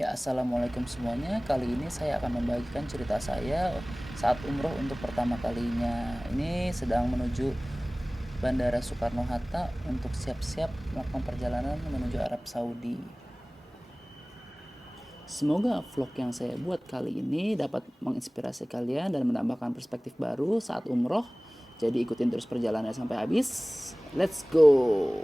Ya, assalamualaikum semuanya. Kali ini saya akan membagikan cerita saya saat umroh untuk pertama kalinya. Ini sedang menuju Bandara Soekarno-Hatta untuk siap-siap melakukan perjalanan menuju Arab Saudi. Semoga vlog yang saya buat kali ini dapat menginspirasi kalian dan menambahkan perspektif baru saat umroh. Jadi ikutin terus perjalanannya sampai habis. Let's go!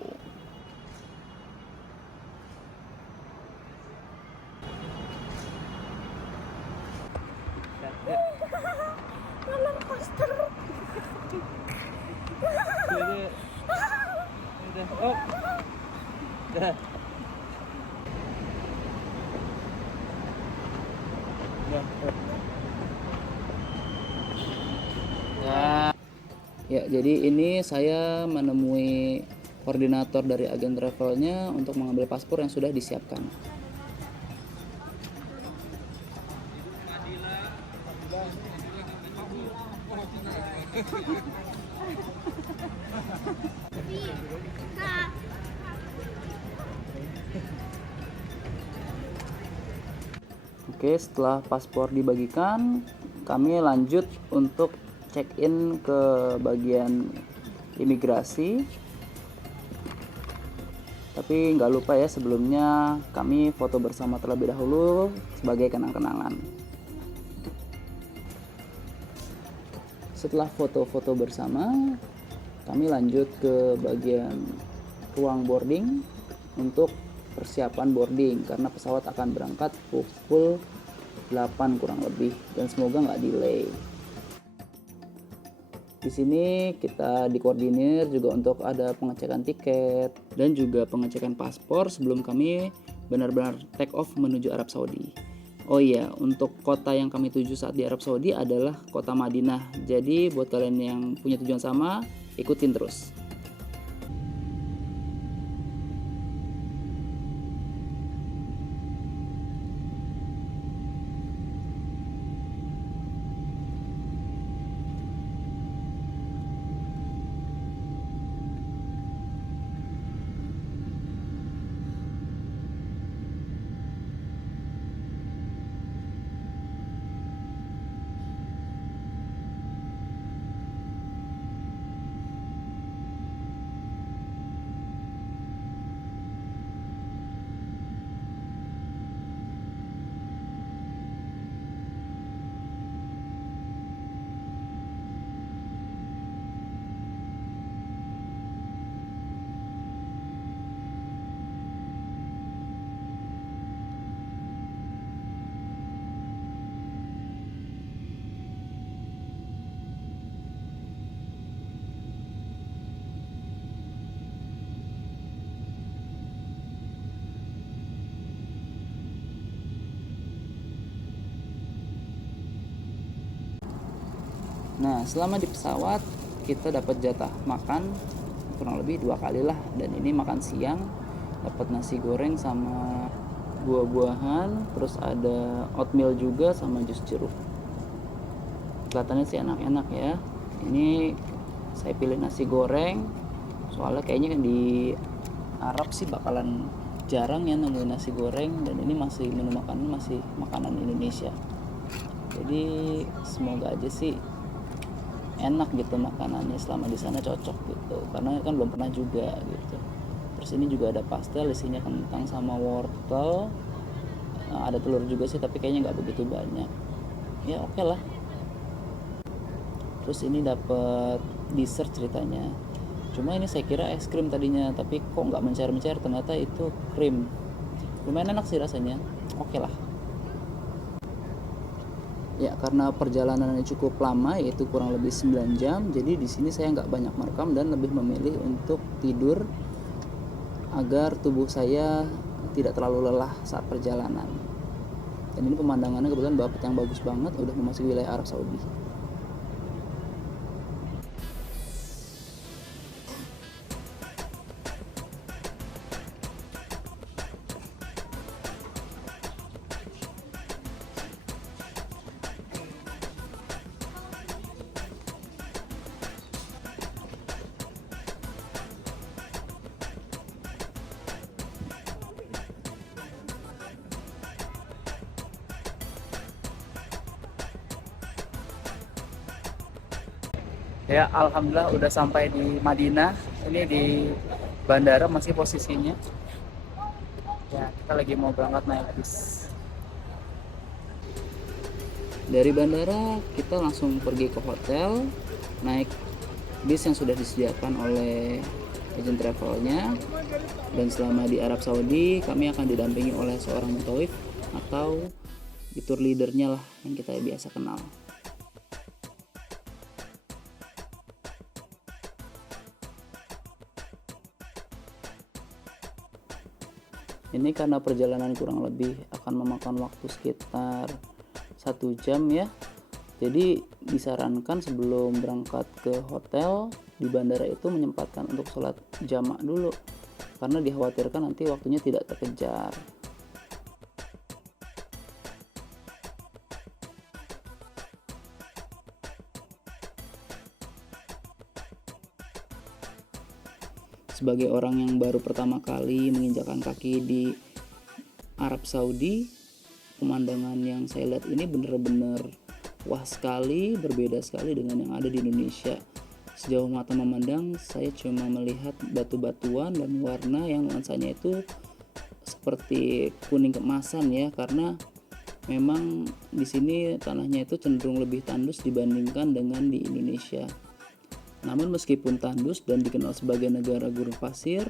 roller coaster. Ya, jadi ini saya menemui koordinator dari agen travelnya untuk mengambil paspor yang sudah disiapkan. Oke, setelah paspor dibagikan, kami lanjut untuk check-in ke bagian imigrasi. Tapi nggak lupa ya, sebelumnya kami foto bersama terlebih dahulu sebagai kenang-kenangan. Setelah foto-foto bersama, kami lanjut ke bagian ruang boarding untuk persiapan boarding karena pesawat akan berangkat pukul 8 kurang lebih dan semoga nggak delay. Di sini kita dikoordinir juga untuk ada pengecekan tiket dan juga pengecekan paspor sebelum kami benar-benar take off menuju Arab Saudi. Oh iya, untuk kota yang kami tuju saat di Arab Saudi adalah kota Madinah. Jadi buat kalian yang punya tujuan sama, ikutin terus. Nah, selama di pesawat kita dapat jatah makan kurang lebih 2 kali lah, dan ini makan siang dapat nasi goreng sama buah-buahan, terus ada oatmeal juga sama jus jeruk. Kelihatannya sih enak-enak ya. Ini saya pilih nasi goreng soalnya kayaknya di Arab sih bakalan jarang ya nemuin nasi goreng, dan ini masih menu makanan masih makanan Indonesia. Jadi semoga aja sih enak gitu makanannya, selama di sana cocok gitu, karena kan belum pernah juga gitu. Terus ini juga ada pastel, isinya kentang sama wortel. Nah, ada telur juga sih tapi kayaknya nggak begitu banyak. Ya oke lah. Terus ini dapat dessert ceritanya. Cuma ini saya kira es krim tadinya, tapi kok nggak mencair-mencair, ternyata itu krim. Lumayan enak sih rasanya. Oke lah. Ya, karena perjalanannya cukup lama, yaitu kurang lebih 9 jam, jadi di sini saya nggak banyak merekam dan lebih memilih untuk tidur agar tubuh saya tidak terlalu lelah saat perjalanan. Dan ini pemandangannya kebetulan dapat yang bagus banget, udah memasuki wilayah Arab Saudi. Ya, alhamdulillah udah sampai di Madinah. Ini di bandara masih posisinya. Ya, kita lagi mau berangkat naik bis. Dari bandara kita langsung pergi ke hotel, naik bis yang sudah disediakan oleh agen travelnya. Dan selama di Arab Saudi kami akan didampingi oleh seorang mutawif atau tour leadernya lah yang kita biasa kenal. Ini karena perjalanan kurang lebih akan memakan waktu sekitar 1 jam ya. Jadi disarankan sebelum berangkat ke hotel di bandara itu menyempatkan untuk sholat jamak dulu, karena dikhawatirkan nanti waktunya tidak terkejar. Sebagai orang yang baru pertama kali menginjakkan kaki di Arab Saudi, pemandangan yang saya lihat ini benar-benar wah sekali, berbeda sekali dengan yang ada di Indonesia. Sejauh mata memandang, saya cuma melihat batu-batuan dan warna yang nuansanya itu seperti kuning keemasan ya, karena memang di sini tanahnya itu cenderung lebih tandus dibandingkan dengan di Indonesia. Namun meskipun tandus dan dikenal sebagai negara gurun pasir,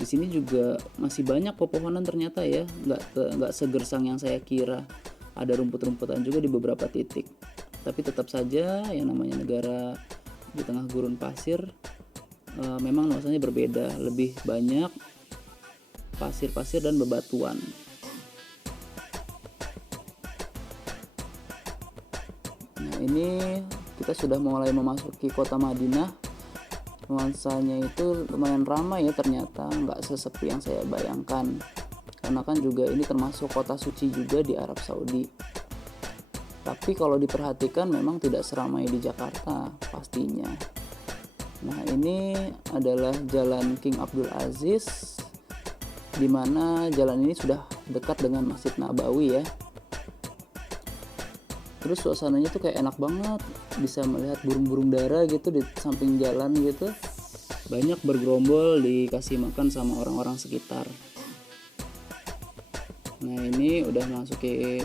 di sini juga masih banyak pepohonan ternyata ya, nggak segersang yang saya kira. Ada rumput-rumputan juga di beberapa titik. Tapi tetap saja yang namanya negara di tengah gurun pasir memang nuansanya berbeda, lebih banyak pasir-pasir dan bebatuan. Nah ini kita sudah mulai memasuki kota Madinah. Nuansanya itu lumayan ramai ya, ternyata nggak sesepi yang saya bayangkan, karena kan juga ini termasuk kota suci juga di Arab Saudi. Tapi kalau diperhatikan memang tidak seramai di Jakarta pastinya. Nah ini adalah Jalan King Abdul Aziz, dimana jalan ini sudah dekat dengan Masjid Nabawi ya. Terus suasananya tuh kayak enak banget, bisa melihat burung-burung dara gitu di samping jalan gitu. Banyak bergerombol dikasih makan sama orang-orang sekitar. Nah ini udah masuki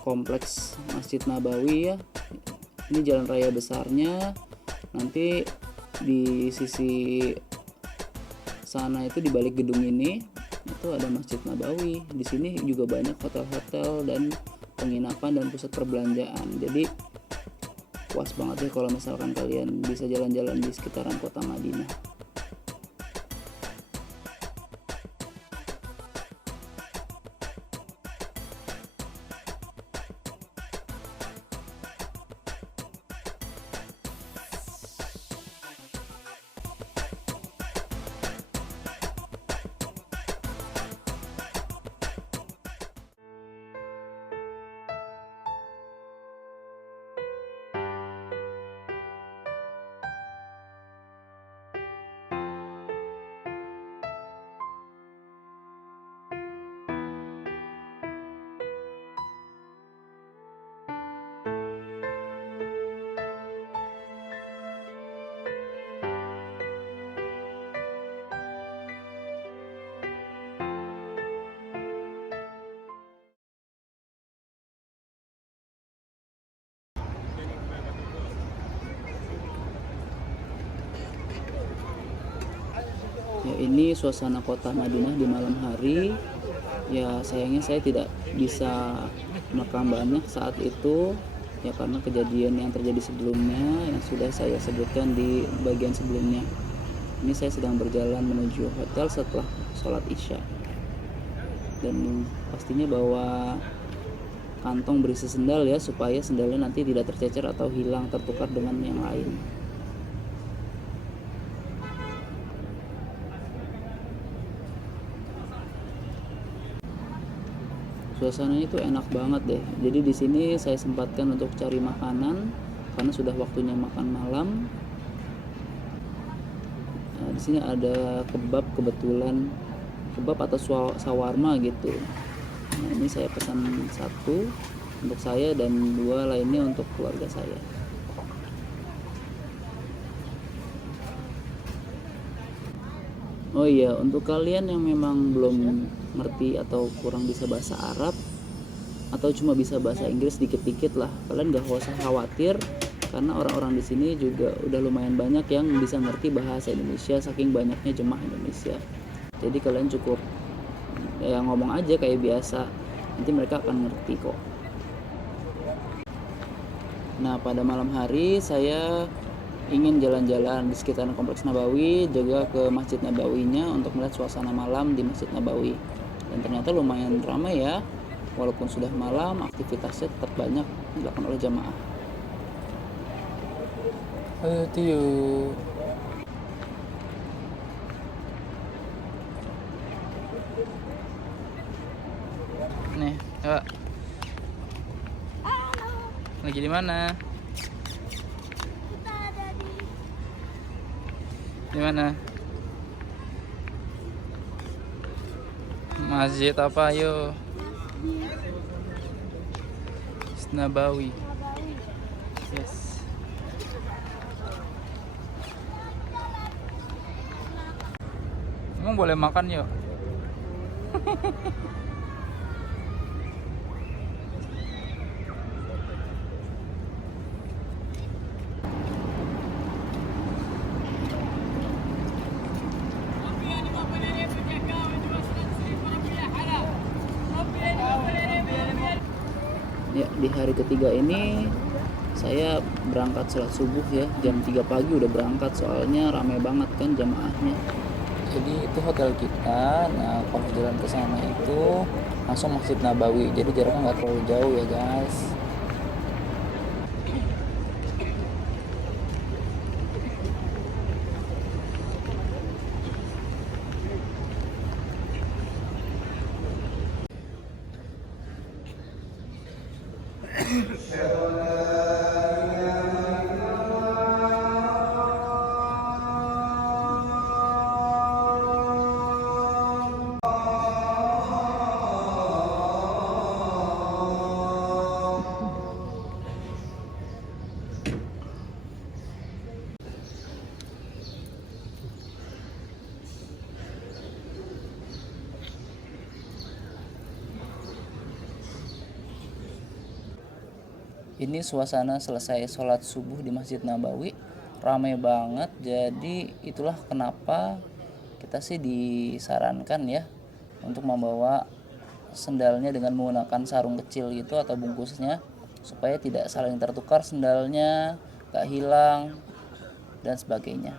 kompleks Masjid Nabawi ya. Ini jalan raya besarnya. Nanti di sisi sana itu di balik gedung ini itu ada Masjid Nabawi. Di sini juga banyak hotel-hotel dan penginapan dan pusat perbelanjaan. Jadi puas banget ya kalau misalkan kalian bisa jalan-jalan di sekitaran kota Madinah. Ya ini suasana kota Madinah di malam hari. Ya sayangnya saya tidak bisa merekam banyak saat itu ya, karena kejadian yang terjadi sebelumnya yang sudah saya sebutkan di bagian sebelumnya. Ini saya sedang berjalan menuju hotel setelah sholat isya, dan pastinya bawa kantong berisi sendal ya, supaya sendalnya nanti tidak tercecer atau hilang tertukar dengan yang lain. Suasananya itu enak banget deh. Jadi di sini saya sempatkan untuk cari makanan karena sudah waktunya makan malam. Nah, di sini ada kebab, kebetulan kebab atau shawarma gitu. Nah, ini saya pesan 1 untuk saya dan 2 lainnya untuk keluarga saya. Oh iya, untuk kalian yang memang belum ngerti atau kurang bisa bahasa Arab atau cuma bisa bahasa Inggris dikit-dikit lah, kalian gak usah khawatir karena orang-orang di sini juga udah lumayan banyak yang bisa ngerti bahasa Indonesia saking banyaknya jemaah Indonesia. Jadi kalian cukup ya ngomong aja kayak biasa, nanti mereka akan ngerti kok. Nah, pada malam hari saya ingin jalan-jalan di sekitaran Kompleks Nabawi, juga ke Masjid Nabawinya untuk melihat suasana malam di Masjid Nabawi. Dan ternyata lumayan ramai ya, walaupun sudah malam, aktivitasnya tetap banyak dilakukan oleh jamaah. Ayo Tio. Nih, coba. Lagi di mana? Kita ada Di mana? Masjid apa? Ayo. Nabawi. Yes. Emang boleh makan yuk? Ya, di hari ketiga ini saya berangkat sholat subuh ya, jam 3 pagi udah berangkat soalnya ramai banget kan jamaahnya. Jadi itu hotel kita. Nah, kalau jalan ke sana itu langsung Masjid Nabawi. Jadi jaraknya nggak terlalu jauh ya guys. Ini suasana selesai sholat subuh di Masjid Nabawi, ramai banget. Jadi itulah kenapa kita sih disarankan ya untuk membawa sendalnya dengan menggunakan sarung kecil gitu atau bungkusnya, supaya tidak saling tertukar sendalnya, gak hilang dan sebagainya.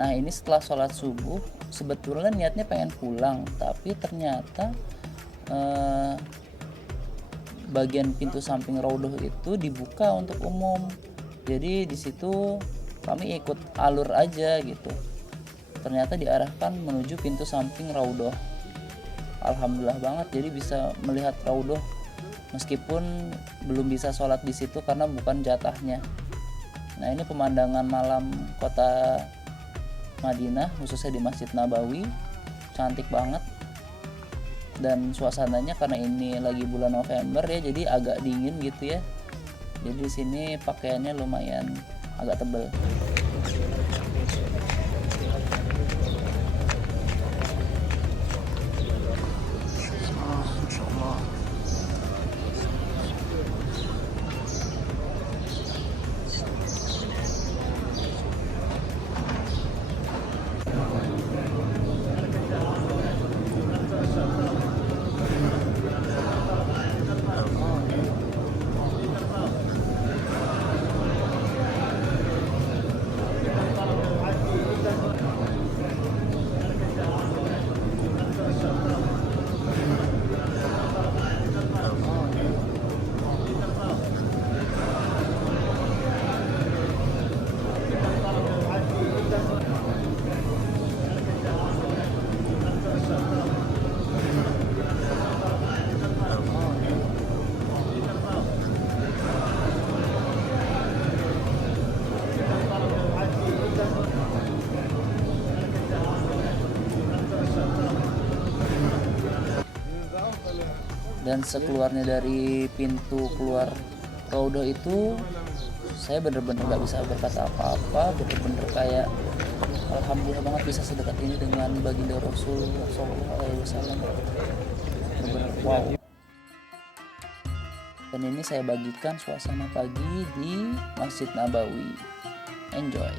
Nah, ini setelah sholat subuh sebetulnya niatnya pengen pulang, tapi ternyata bagian pintu samping Raudhah itu dibuka untuk umum. Jadi di situ kami ikut alur aja gitu. Ternyata diarahkan menuju pintu samping Raudhah. Alhamdulillah banget, jadi bisa melihat Raudhah meskipun belum bisa sholat di situ karena bukan jatahnya. Nah, ini pemandangan malam kota Madinah, khususnya di Masjid Nabawi, cantik banget. Dan suasananya karena ini lagi bulan November ya, jadi agak dingin gitu ya. Jadi di sini pakaiannya lumayan agak tebal. Dan sekeluarnya dari pintu keluar Raudhah itu saya bener-bener gak bisa berkata apa-apa, bener-bener kayak alhamdulillah banget bisa sedekat ini dengan baginda Rasulullah SAW. Benar-benar wow. Dan ini saya bagikan suasana pagi di Masjid Nabawi. Enjoy.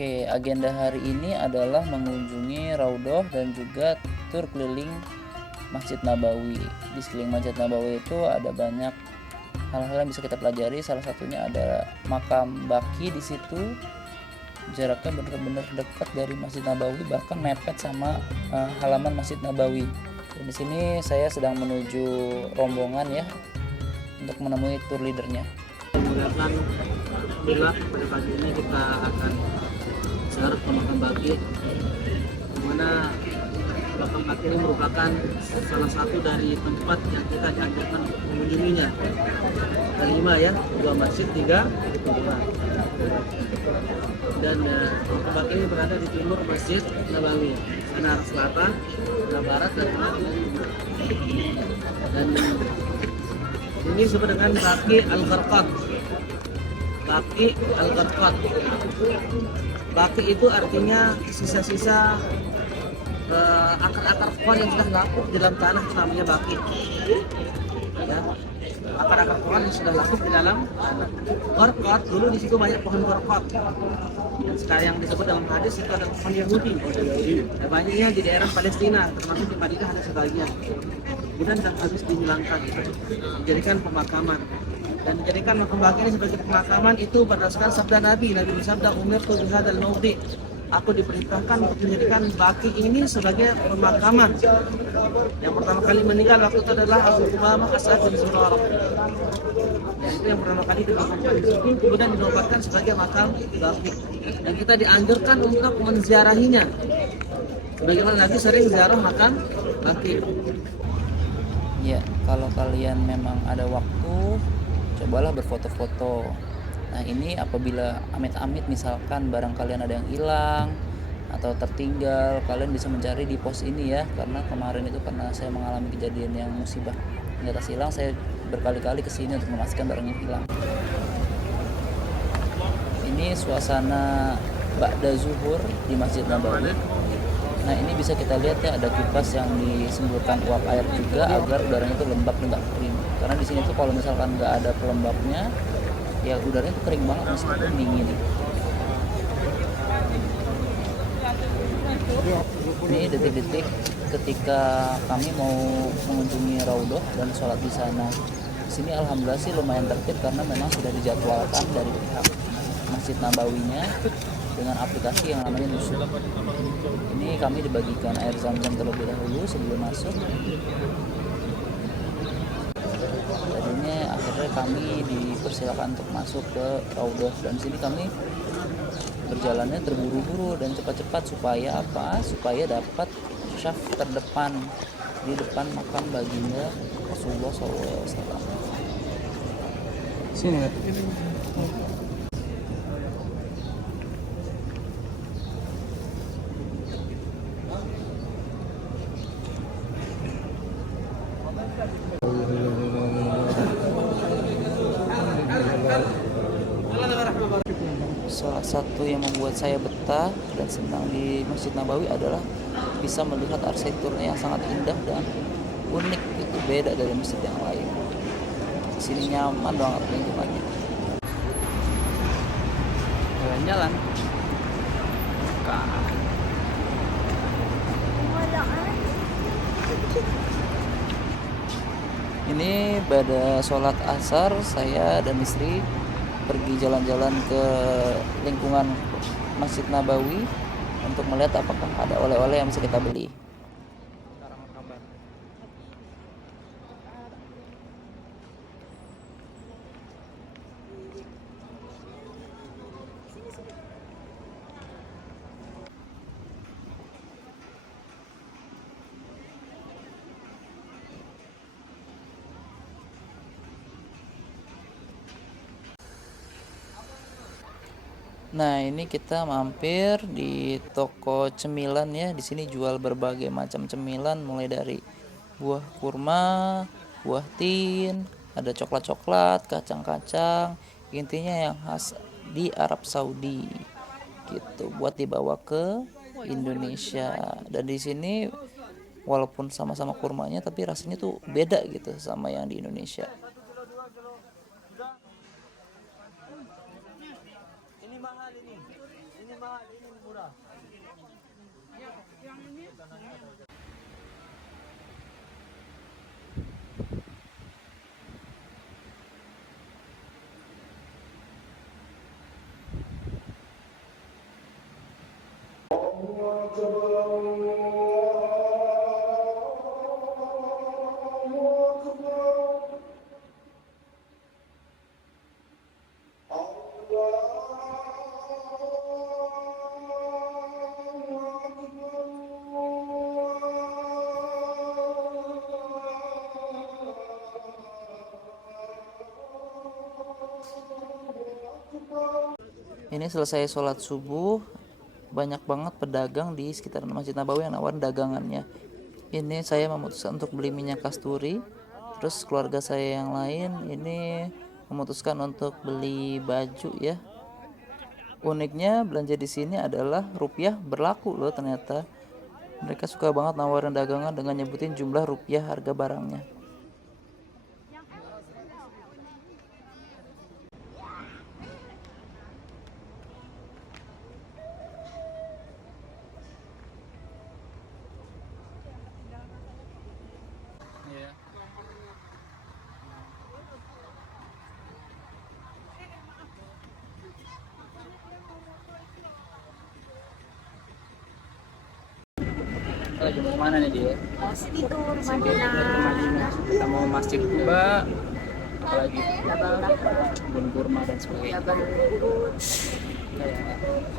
Oke, agenda hari ini adalah mengunjungi Raudhah dan juga tur keliling Masjid Nabawi. Di sekeliling Masjid Nabawi itu ada banyak hal-hal yang bisa kita pelajari. Salah satunya ada makam Baqi di situ. Jaraknya benar-benar dekat dari Masjid Nabawi, bahkan mepet sama halaman Masjid Nabawi. Dan di sini saya sedang menuju rombongan ya untuk menemui tour leadernya. Kemudian bila pada pagi ini kita akan ziarah ke makam Baqi, di mana makam Baqi ini merupakan salah satu dari tempat yang kita dianjurkan untuk mengunjunginya. Kelima ya, 2 masjid, 3 kuburan. Dan makam Baqi ini berada di timur Masjid Nabawi, sana arah selatan, arah barat dan timur. Dan ini disebut dengan Baqi Al-Gharqad. Baqi Al-Gharqad. Baqi itu artinya sisa-sisa akar-akar pohon yang sudah lapuk di dalam tanah, namanya baqi. Ya, akar-akar pohon yang sudah lapuk di dalam gharqad. Dulu di situ banyak pohon gharqad. Sekarang yang disebut dalam hadis itu adalah pohon Yahudi. Banyaknya di daerah Palestina, termasuk di Madinah ada sebagian. Kemudian habis dihilangkan, dijadikan pemakaman. Dan dijadikan makam Baqi ini sebagai pemakaman itu berdasarkan sabda Nabi bersabda, umirtu bihadzal mawdi aku diperintahkan untuk menjadikan Baki ini sebagai pemakaman. Yang pertama kali meninggal waktu itu adalah Abu Umamah As'ad bin Zurarah. Dan itu yang pertama kali dimakamkan di sini, kemudian dinobatkan sebagai makam Baki. Dan kita dianjurkan untuk menziarahinya. Bagaimana nanti sering ziarah makam Baki. Ya, kalau kalian memang ada waktu, cobalah berfoto-foto. Nah, ini apabila amit-amit misalkan barang kalian ada yang hilang atau tertinggal, kalian bisa mencari di pos ini ya. Karena kemarin itu karena saya mengalami kejadian yang musibah hingga tas hilang, saya berkali-kali kesini untuk memastikan barang yang hilang. Ini suasana ba'da zuhur di Masjid Nabawi. Nah, ini bisa kita lihat ya, ada kipas yang disemburkan uap air juga agar udaranya itu lembab dan nggak kering. Karena di sini tuh kalau misalkan nggak ada pelembabnya, ya udaranya tuh kering banget meskipun dingin. Ini detik-detik ketika kami mau mengunjungi Raudhah dan sholat di sana. Di sini alhamdulillah sih lumayan tertib karena memang sudah dijadwalkan dari pihak Masjid Nabawinya dengan aplikasi yang namanya Nusuk. Ini kami dibagikan air zam-zam terlebih dahulu sebelum masuk. Tadinya akhirnya kami dipersilakan untuk masuk ke Raudhah, dan sini kami berjalannya terburu-buru dan cepat-cepat supaya apa? Supaya dapat syaf terdepan di depan makam baginda Rasulullah SAW. Sini ya. Salah satu yang membuat saya betah dan senang di Masjid Nabawi adalah bisa melihat arsitekturnya yang sangat indah dan unik, itu beda dari masjid yang lain. Di sini nyaman banget lingkungannya. Jalan-jalan. Ini pada sholat asar, saya dan istri pergi jalan-jalan ke lingkungan Masjid Nabawi untuk melihat apakah ada oleh-oleh yang bisa kita beli. Nah, ini kita mampir di toko cemilan ya. Di sini jual berbagai macam cemilan, mulai dari buah kurma, buah tin, ada coklat-coklat, kacang-kacang. Intinya yang khas di Arab Saudi. Gitu, buat dibawa ke Indonesia. Dan di sini walaupun sama-sama kurmanya, tapi rasanya tuh beda gitu sama yang di Indonesia. Ini selesai sholat subuh, banyak banget pedagang di sekitaran Masjid Nabawi yang nawarin dagangannya. Ini saya memutuskan untuk beli minyak kasturi. Terus keluarga saya yang lain ini memutuskan untuk beli baju ya. Uniknya belanja di sini adalah rupiah berlaku loh ternyata. Mereka suka banget nawarin dagangan dengan nyebutin jumlah rupiah harga barangnya. lagi mau kemana nih dia? Tidur Ke Madinah. Madinah. Kita mau Masjid Kuba, apalagi Jabal Rahmah. kebun kurma dan sebagainya. Jabal Uhud. Kayak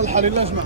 الحل الأجمع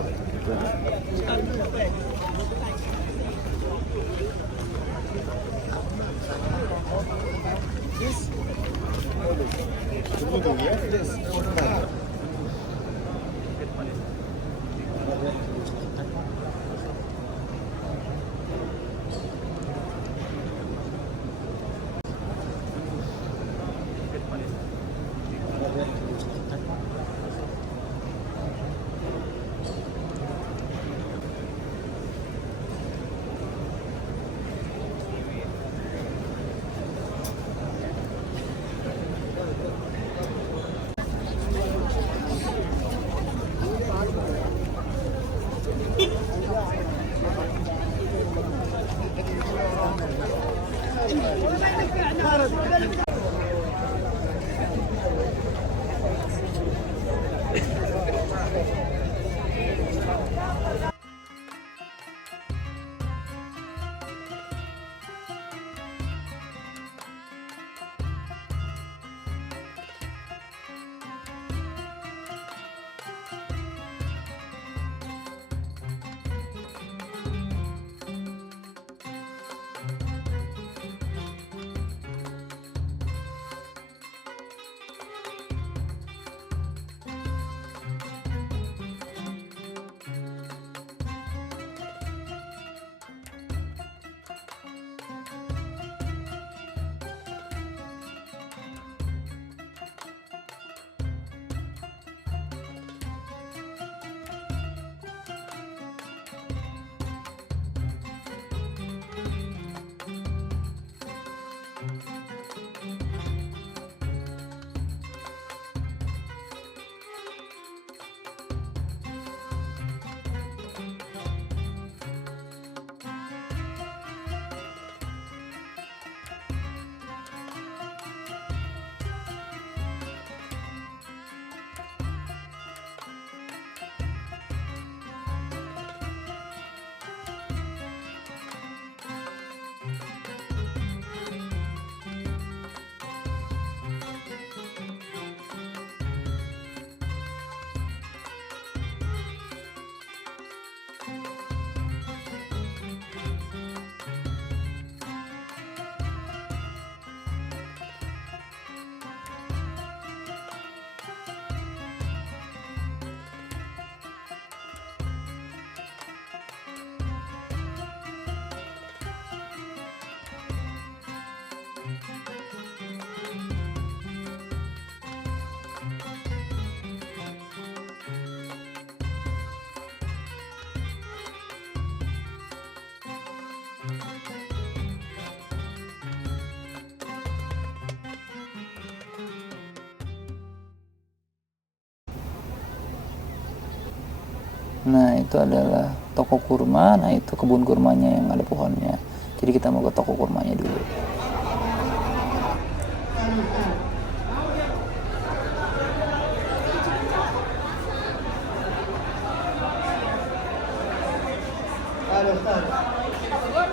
Nah itu adalah toko kurma, nah itu kebun kurmanya yang ada pohonnya. Jadi kita mau ke toko kurmanya dulu.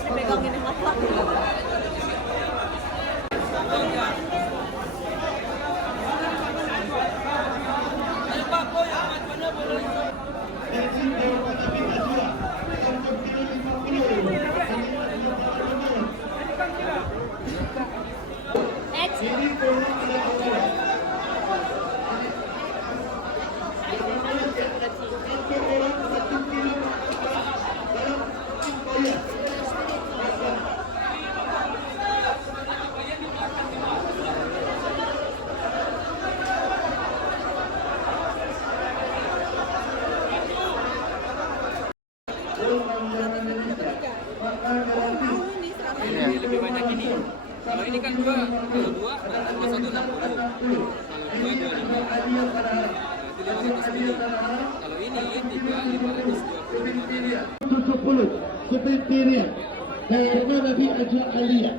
Pegangin yang apa? Lebih banyak ini. Kalau ini kan dua, kalau dua, kalau satu 60. Kalau dua 25. Itu 500 mili. Kalau ini tiga 525. 70 sepertinya karena Nabi ajak Aliyah.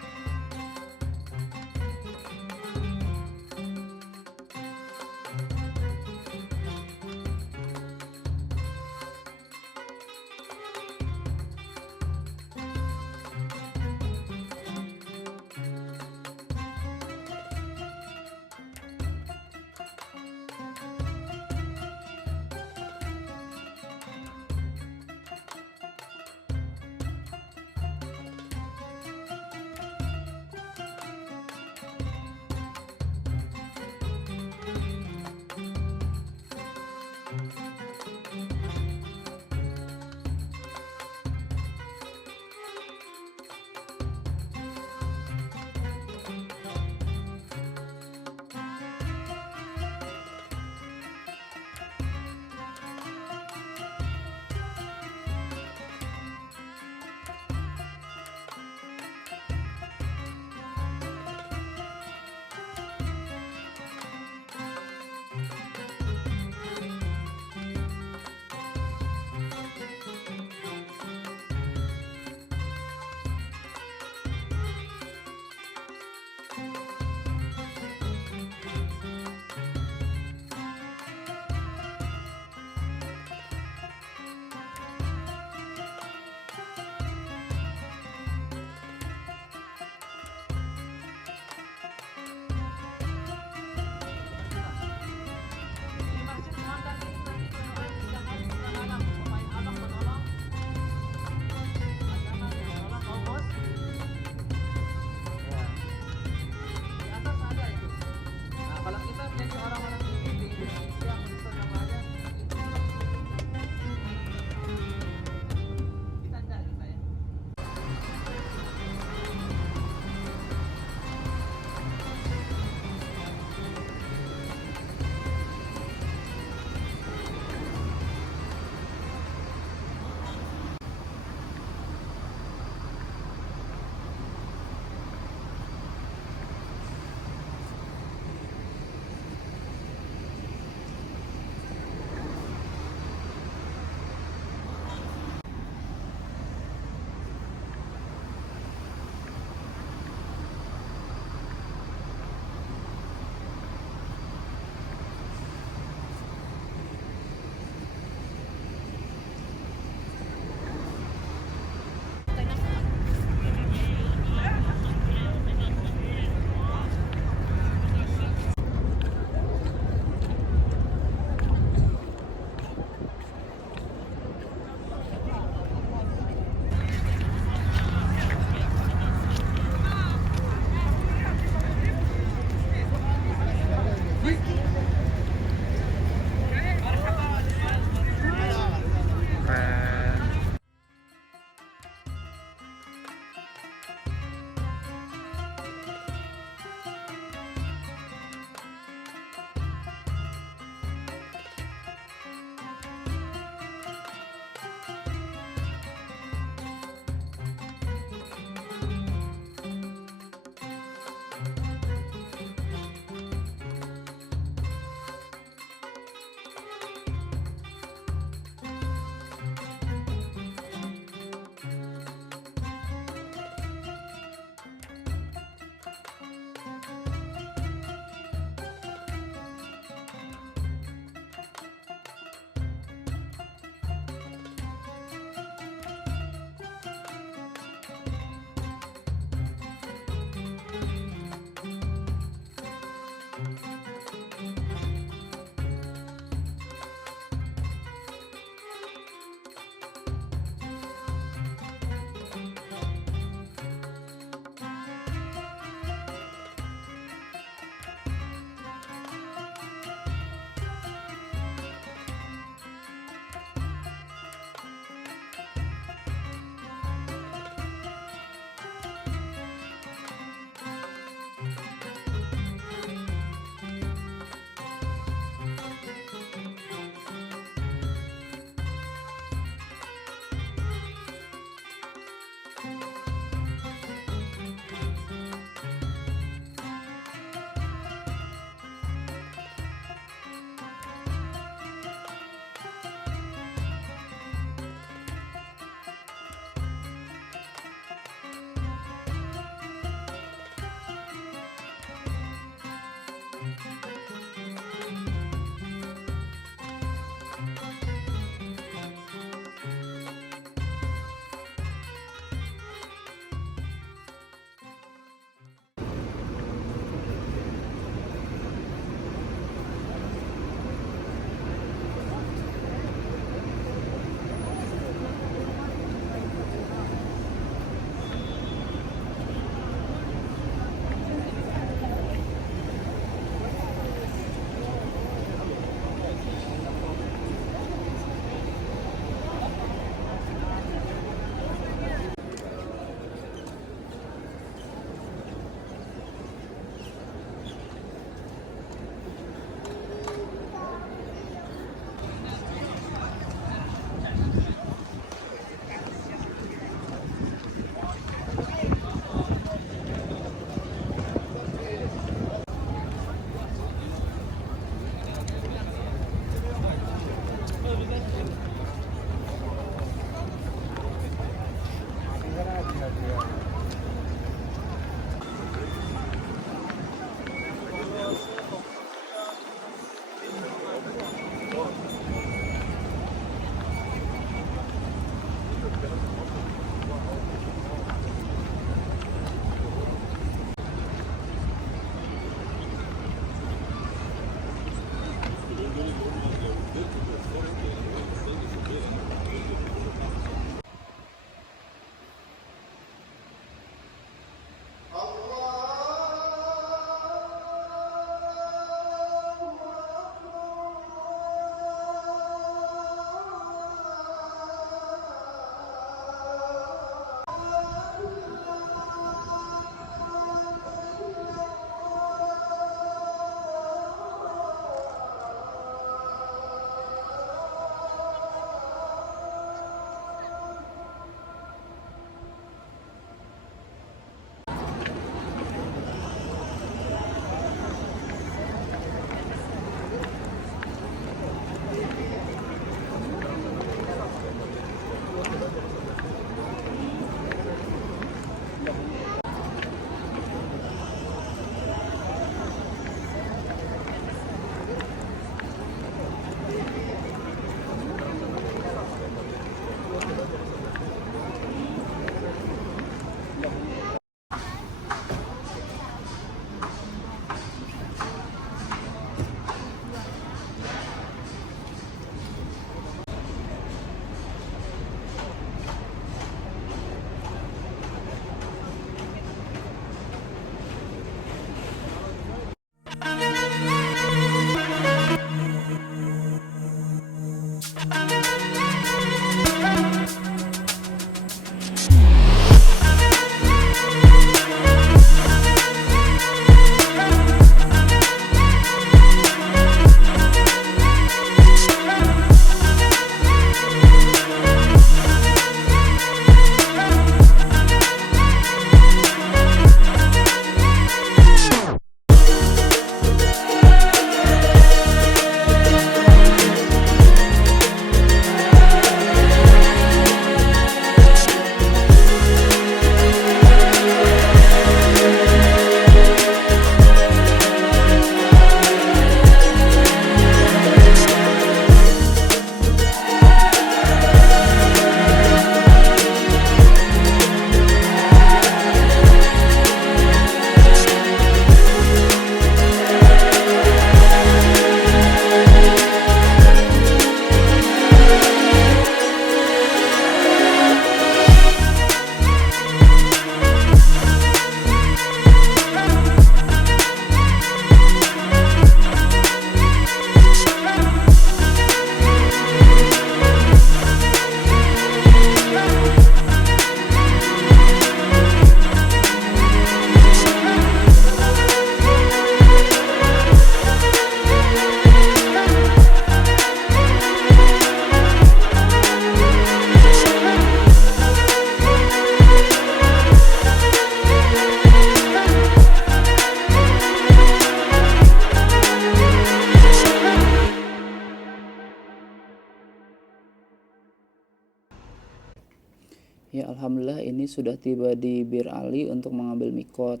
Ya alhamdulillah ini sudah tiba di Bir Ali untuk mengambil mikot.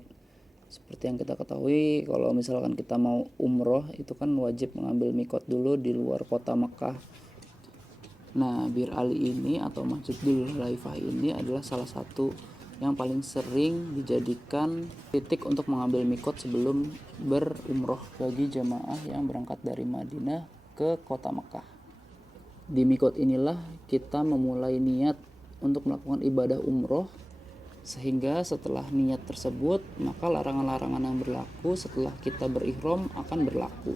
Seperti yang kita ketahui kalau misalkan kita mau umroh itu kan wajib mengambil mikot dulu di luar kota Mekah. Nah Bir Ali ini atau Masjid Dzul Hulaifah ini adalah salah satu yang paling sering dijadikan titik untuk mengambil mikot sebelum berumroh bagi jemaah yang berangkat dari Madinah ke kota Mekah. Di mikot inilah kita memulai niat untuk melakukan ibadah umroh, sehingga setelah niat tersebut maka larangan-larangan yang berlaku setelah kita berihram akan berlaku.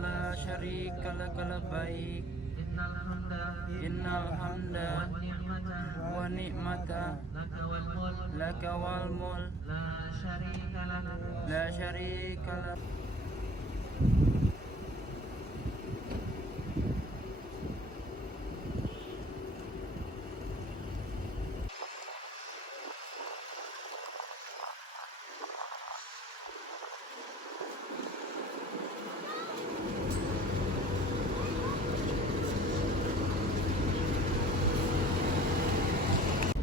La syarika laka labbaik innal hamda wa ni'mata laka wal mulk la syarika lak.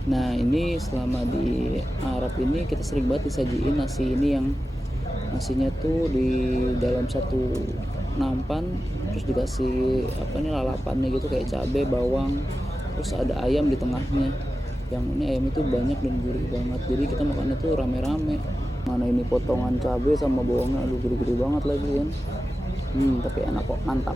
Nah ini selama di Arab ini kita sering banget disajiin nasi ini yang nasinya tuh di dalam satu nampan, terus dikasih apa nih lalapannya gitu kayak cabai, bawang, terus ada ayam di tengahnya. Yang ini ayam itu banyak dan gurih banget, jadi kita makannya tuh rame-rame. Mana ini potongan cabai sama bawangnya, aduh gede-gede banget lagi kan. Tapi enak kok, mantap.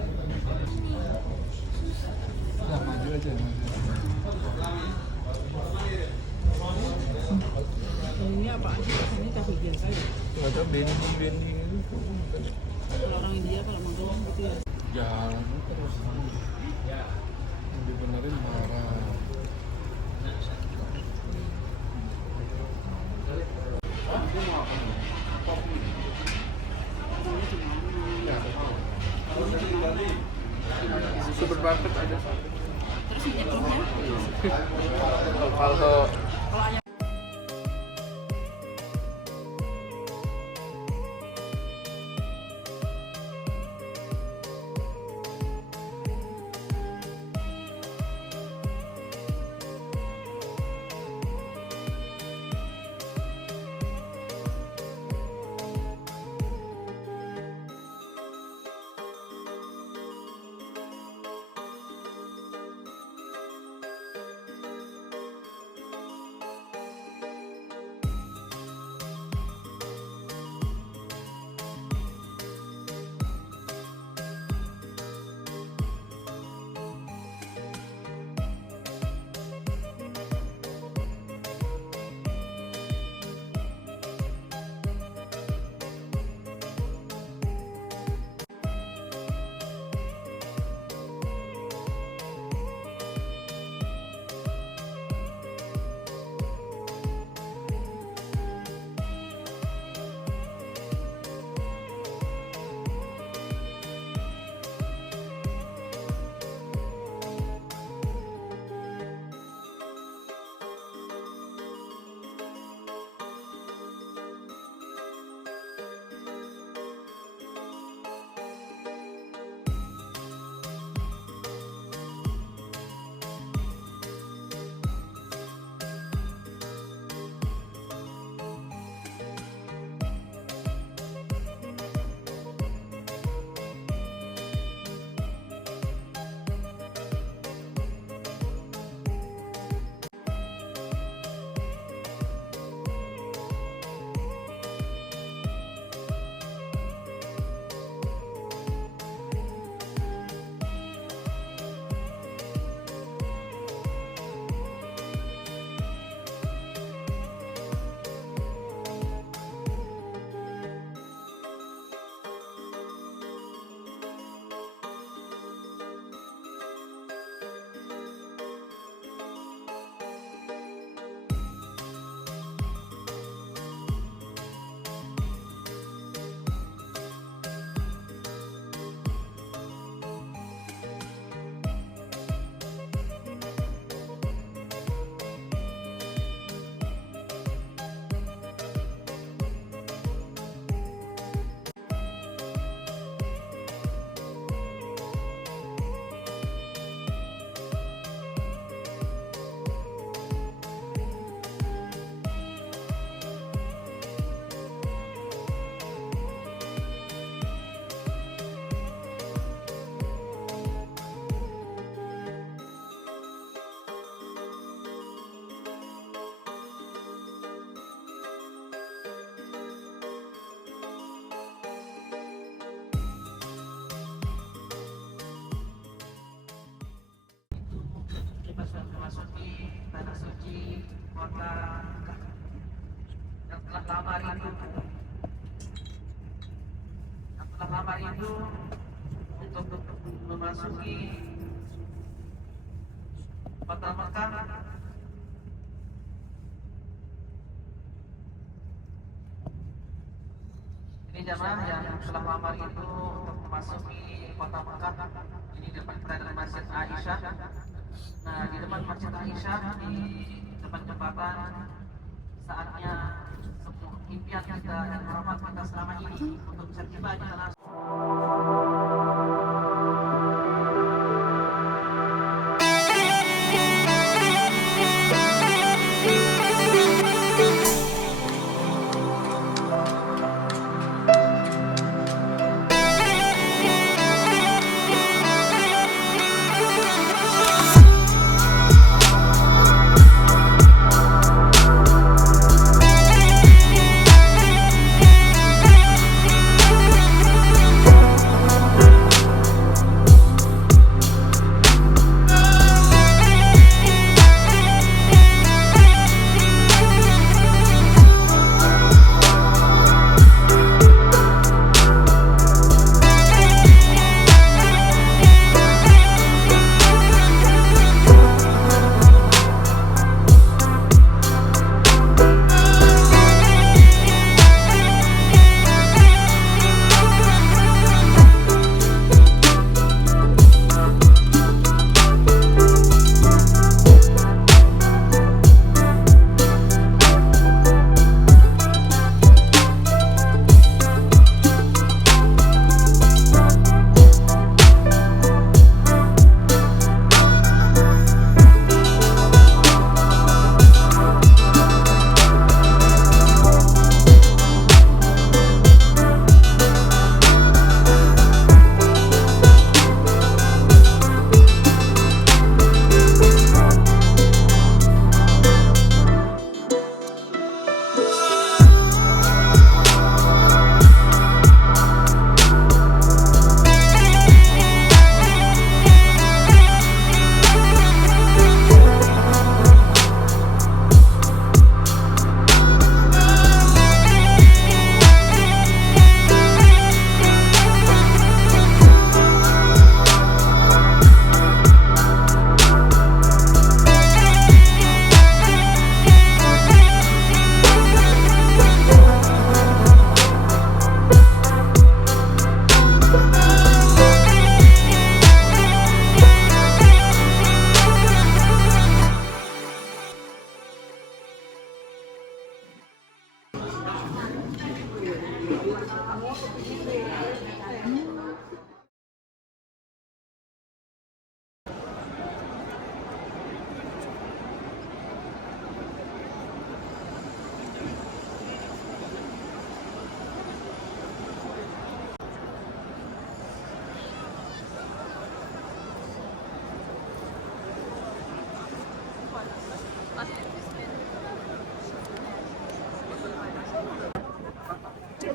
Ini apa aja? Ini cabai biasa ya? Ada bendi Kalau orang India kalau makan gitu ya? jalan terus dibenerin marah. Supermarket ada satu. Terus minyaknya? Kalau memasuki tanah suci kota yang telah lama rindu, untuk memasuki kota Mekah. Ini jamaah yang telah lama rindu untuk memasuki kota Mekah. Ini depan berada Masjid Aisyah. Nah, di depan Masjid Aisyah, di depan jembatan, saatnya semua impian kita dan harapan kita selama ini untuk bisa tiba di tanah.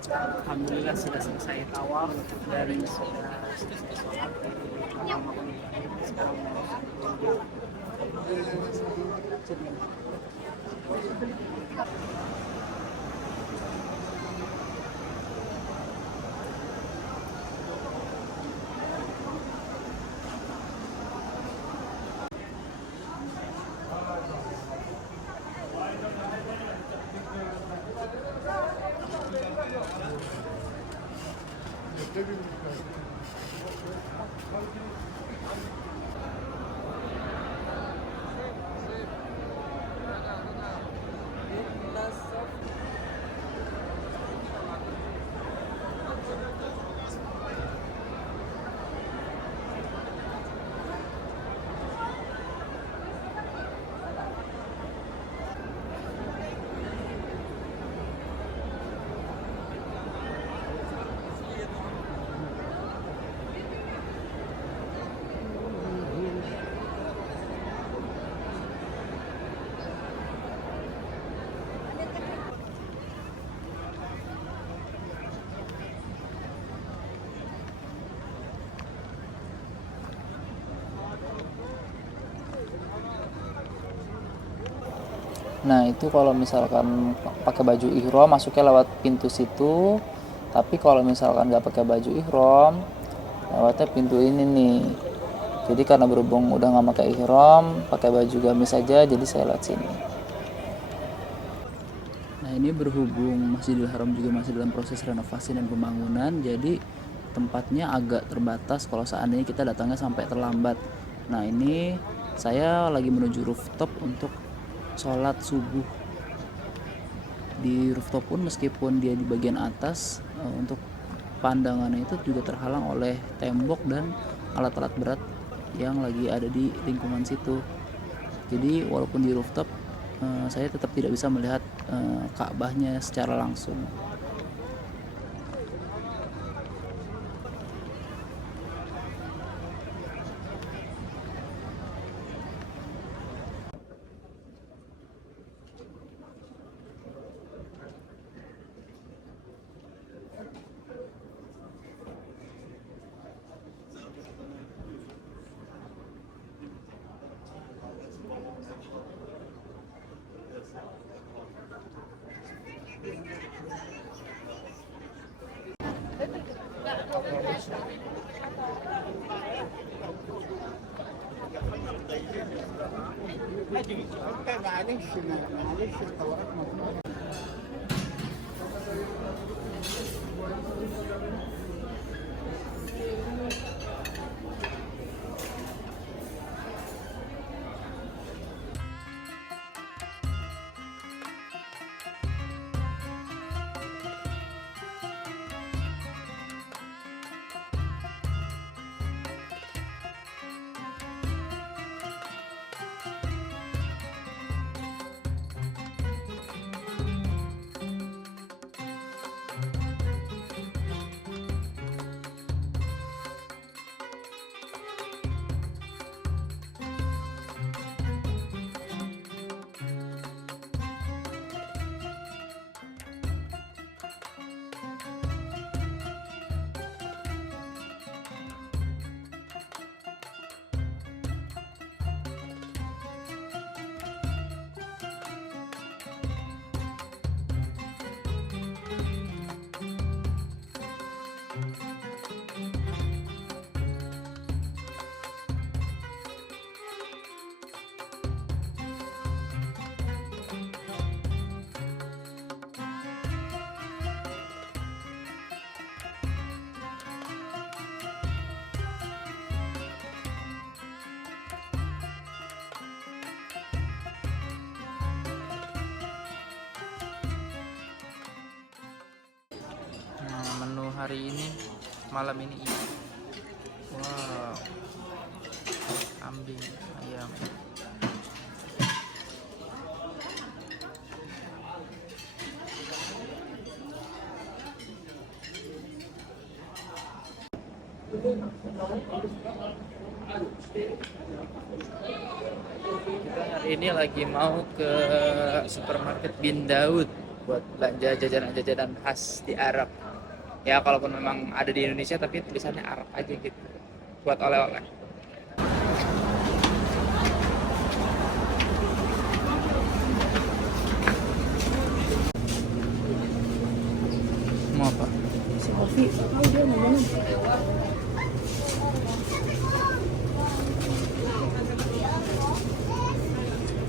Alhamdulillah sudah selesai tawaf dan sudah selesai sholat di makam Ibrahim. Sekarang Nah itu kalau misalkan pakai baju ihram masuknya lewat pintu situ, tapi kalau misalkan nggak pakai baju ihram lewatnya pintu ini nih. Jadi karena berhubung udah nggak pakai ihram, pakai baju gamis aja, jadi saya lewat sini. Nah ini berhubung Masjidil Haram juga masih dalam proses renovasi dan pembangunan, jadi tempatnya agak terbatas kalau seandainya kita datangnya sampai terlambat. Nah ini saya lagi menuju rooftop untuk sholat subuh. Di rooftop pun meskipun dia di bagian atas, untuk pandangannya itu juga terhalang oleh tembok dan alat-alat berat yang lagi ada di lingkungan situ. Jadi walaupun di rooftop, saya tetap tidak bisa melihat Ka'bahnya secara langsung. Menu hari ini, malam ini ini. Wow, kambing, ayam. Kita hari ini lagi mau ke supermarket Bin Daud buat belanja jajanan-jajanan khas di Arab. Ya kalaupun memang ada di Indonesia tapi tulisannya Arab aja gitu. Buat oleh-oleh. Mau apa? Selfie. Oh, dia mau mana?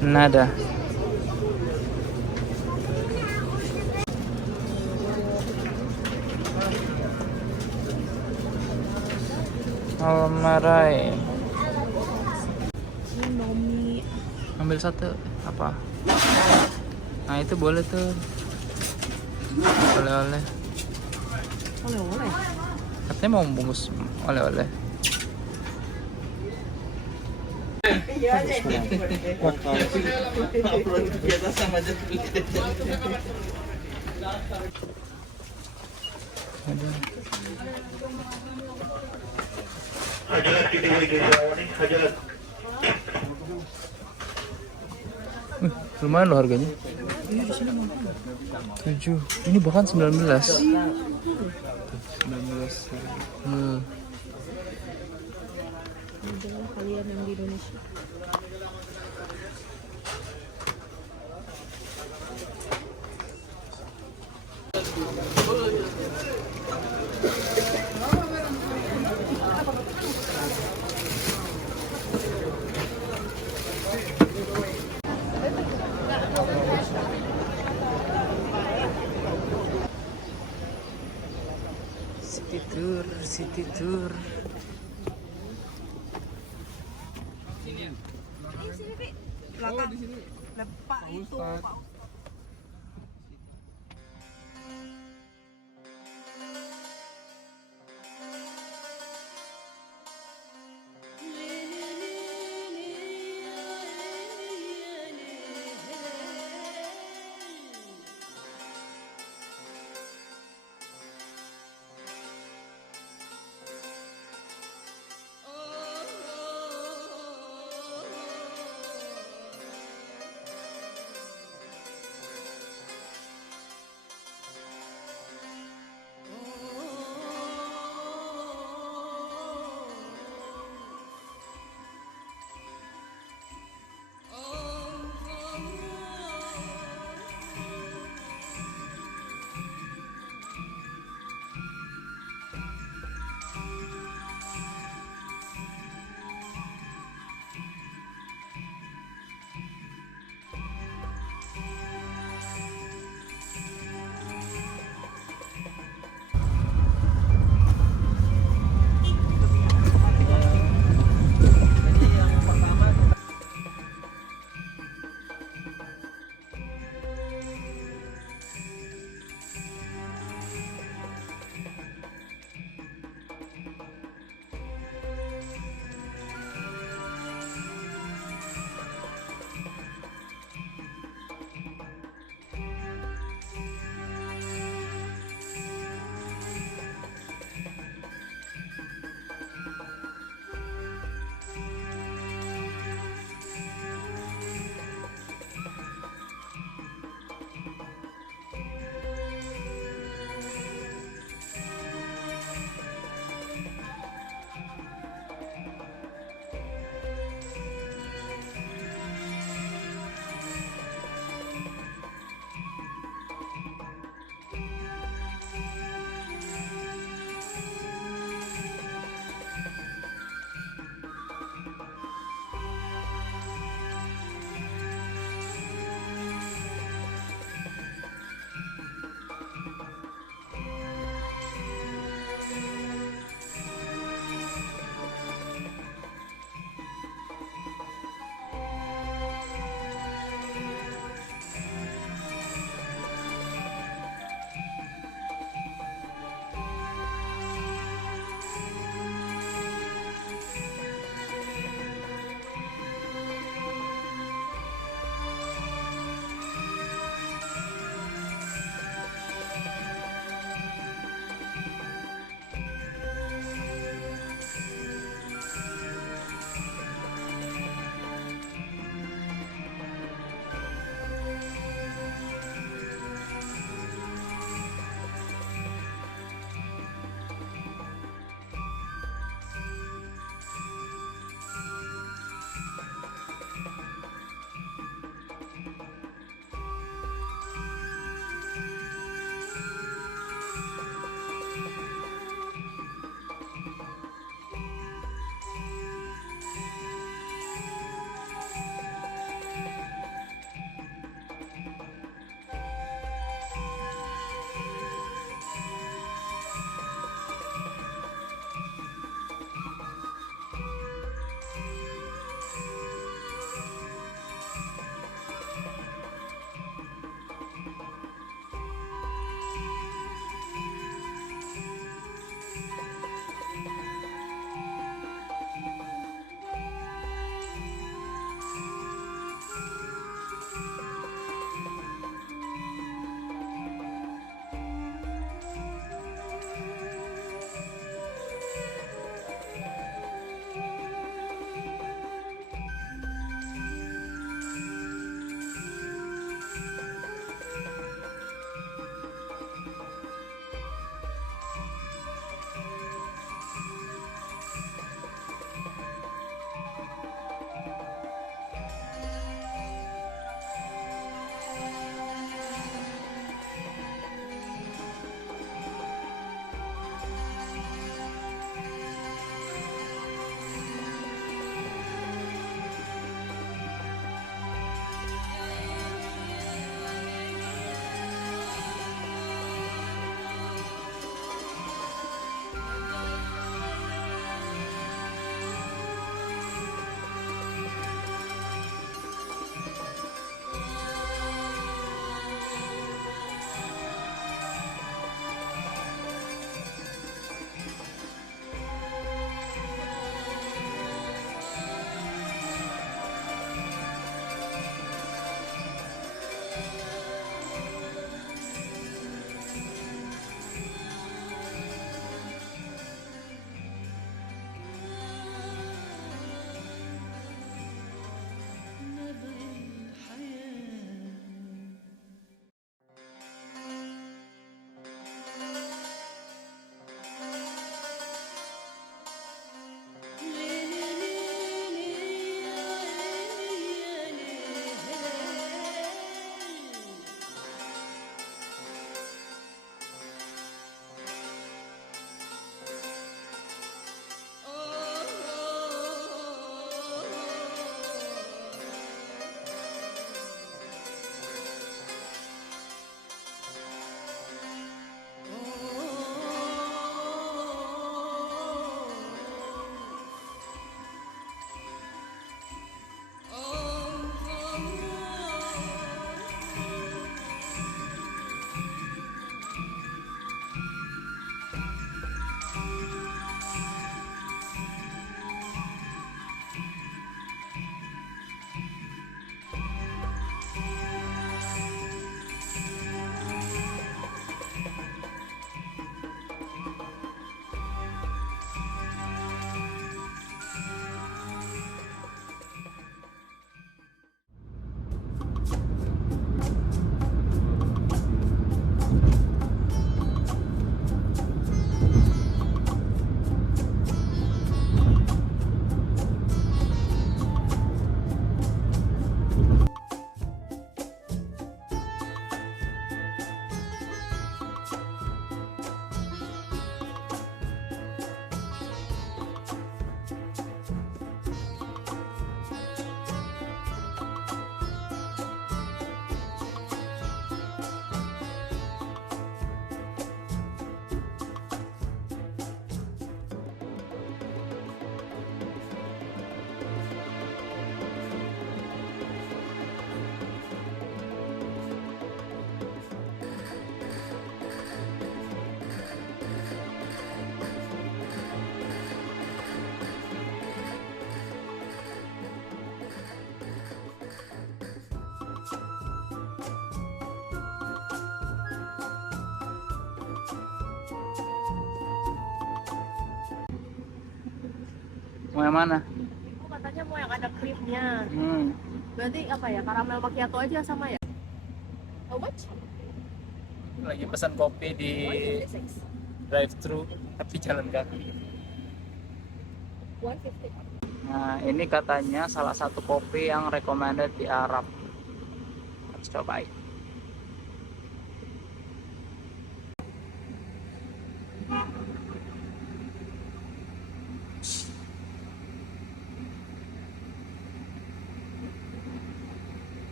Nada. Almarai. Nomi. Ambil satu apa? Nah itu boleh tuh. Oleh-oleh. Oleh-oleh. Katanya mau bungkus oleh-oleh. Ada. Lumayan loh harganya. 7. Ini bahkan 19. 19. Adalah kalian yang di Indonesia. city tour. Belakang. Lepak itu, Pak. Mau yang mana? Oh, katanya mau yang ada krimnya. Hmm. Berarti apa ya? Karamel macchiato aja sama ya? How much? Lagi pesan kopi di 156. drive thru tapi jalan kaki. 150. Nah, ini katanya salah satu kopi yang recommended di Arab. Harus cobain.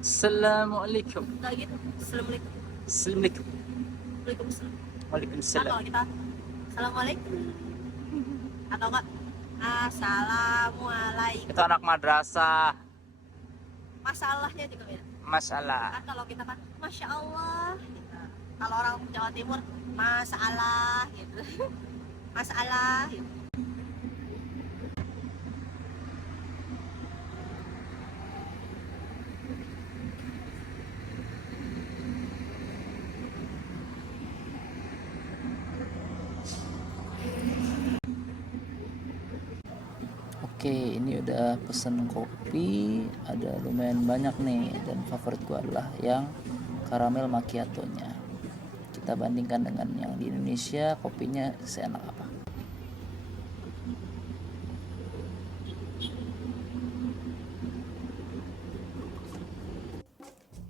Assalamualaikum. Lagi gitu. Assalamualaikum. Assalamualaikum. Waalaikumsalam. Nah, Waalaikumsalam. kalau kita Assalamualaikum atau enggak Assalamualaikum. Itu anak madrasah. Masalahnya juga beda. Masalah. Kan kalau kita kan Masya Allah gitu. Kalau orang Jawa Timur masalah gitu. Masalah gitu. Oke, ini udah pesen kopi, ada lumayan banyak nih, dan favorit gua adalah yang karamel macchiato-nya. Kita bandingkan dengan yang di Indonesia, kopinya seenak apa.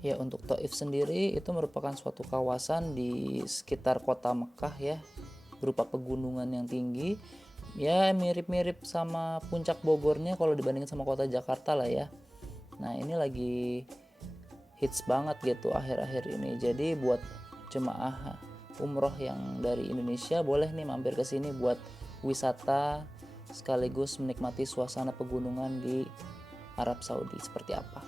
Ya, untuk Taif sendiri itu merupakan suatu kawasan di sekitar kota Mekah ya, berupa pegunungan yang tinggi. Ya, mirip-mirip sama puncak Bogornya kalau dibandingkan sama kota Jakarta lah ya. Nah, ini lagi hits banget gitu akhir-akhir ini. Jadi buat jemaah umroh yang dari Indonesia boleh nih mampir ke sini buat wisata sekaligus menikmati suasana pegunungan di Arab Saudi seperti apa.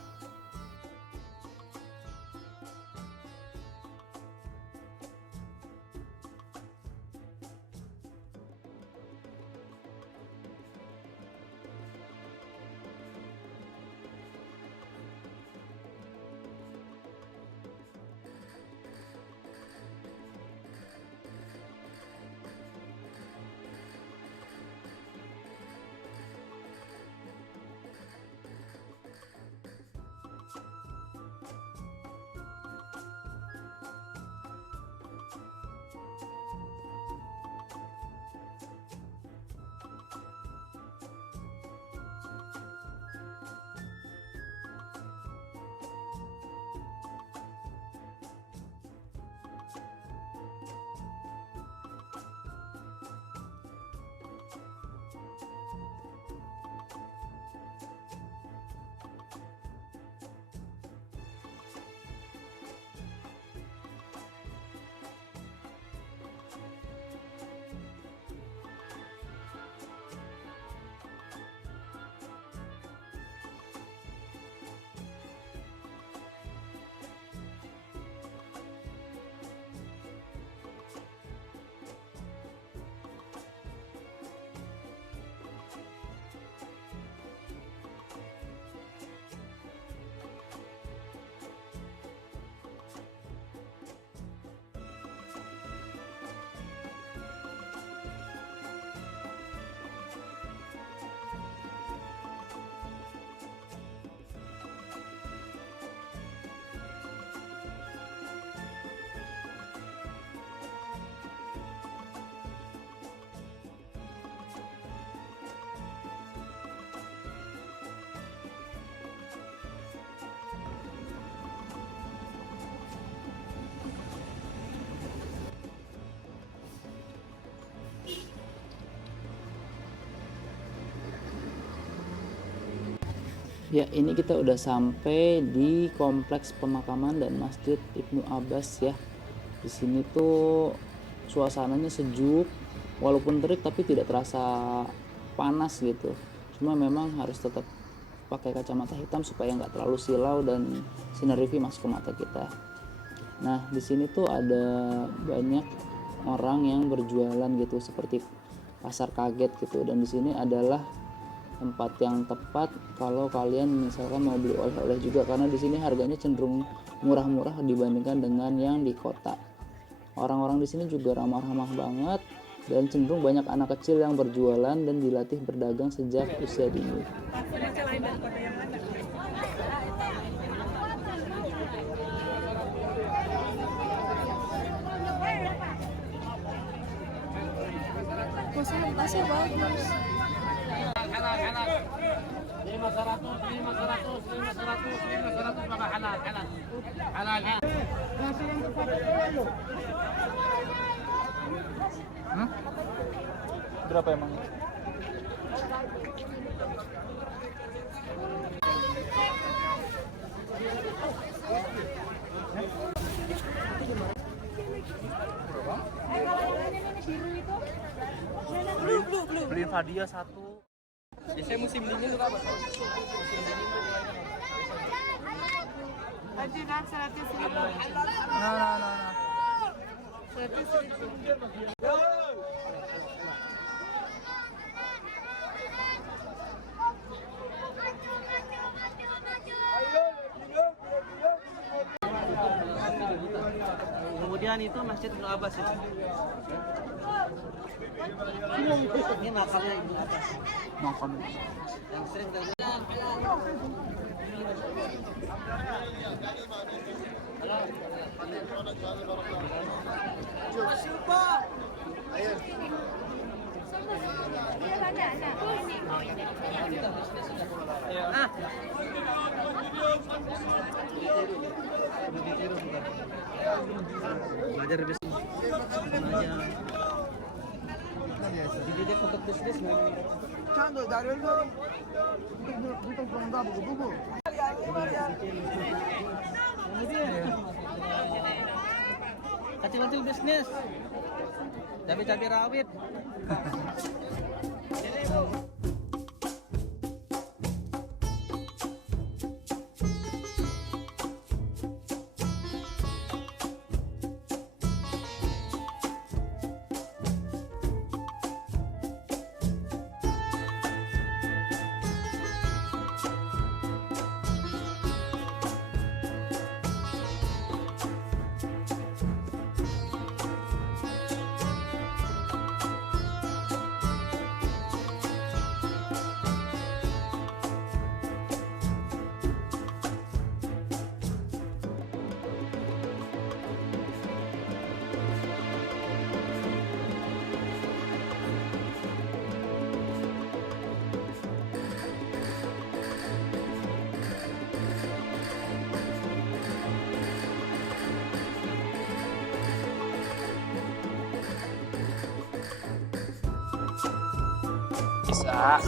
Ya, ini kita udah sampai di kompleks pemakaman dan Masjid Ibnu Abbas ya. Di sini tuh suasananya sejuk, walaupun terik tapi tidak terasa panas gitu. Cuma memang harus tetap pakai kacamata hitam supaya nggak terlalu silau dan sinar UV masuk ke mata kita. Nah, di sini tuh ada banyak orang yang berjualan gitu seperti pasar kaget gitu, dan di sini adalah tempat yang tepat kalau kalian misalkan mau beli oleh-oleh juga, karena di sini harganya cenderung murah-murah dibandingkan dengan yang di kota. Orang-orang di sini juga ramah-ramah banget, dan cenderung banyak anak kecil yang berjualan dan dilatih berdagang sejak usia dini. Fasilitasnya bagus. Berapa emang? Beliin Fadia satu. Biasanya musim dingin itu apa? Nah. Kemudian itu Masjid Ibnu Abbas itu. Ini makamnya Ibnu Abbas. Makam. Yang sering kita belajar bisnis. Jadi dia untuk bisnis kecil-kecil bisnis cabai rawit. Bisa.